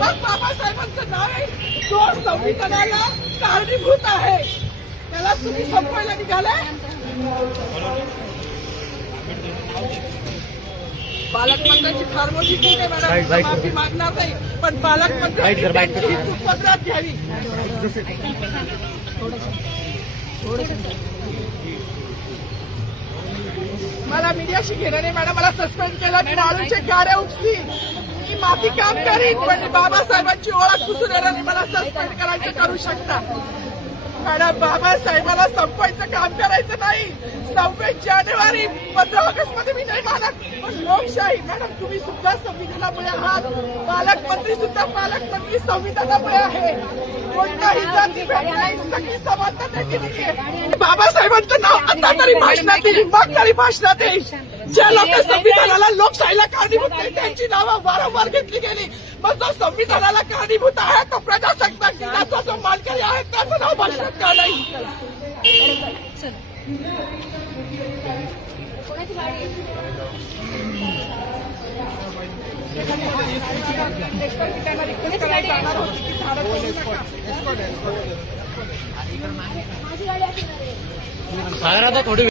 मग बाबासाहेबांचं नाव आहे जो संविधानाला कारणीभूत आहे, त्याला तुम्ही संपवायला निघाले. पालकमंत्र्यांची फार मोठी चूक आहे मॅडम, माफी मागणार नाही, पण पालकमंत्र्यांची चूक पदरात घ्यावी. मला मीडियाशी घेणं नाही मॅडम, मला सस्पेंड केलं, मी वाळूचे गाड्या उपसी, मी माती काम करीन, पण बाबासाहेबांची ओळख पुसून येणार, मला सस्पेंड करायचं करू शकता मॅडम. बाबासाहेबाला संपवायचं काम करायचं नाही. 26 जानेवारी 15 ऑगस्ट मध्ये मी नाही मानत, पण लोकशाही मॅडम, तुम्ही सुद्धा संविधानामुळे आहात, पालकमंत्री सुद्धा पालकमंत्री संविधानामुळे आहे. कोणताही जाती भेद नाही, सगळी समानता दिलेली आहे. बाबासाहेबांचं नाव आता तरी भाषणात येईल, मग तरी भाषणात येईल. ज्या लोक संविधानाला लोकशाहीला कारणीभूत नाही त्यांची नावं वारंवार घेतली गेली, मग जो संविधानाला कारणीभूत आहे तो प्रजासत्ताक दिनाचा जो मानकरी आहे त्याचं नाव भाषणात का नाही. सागरात थोडी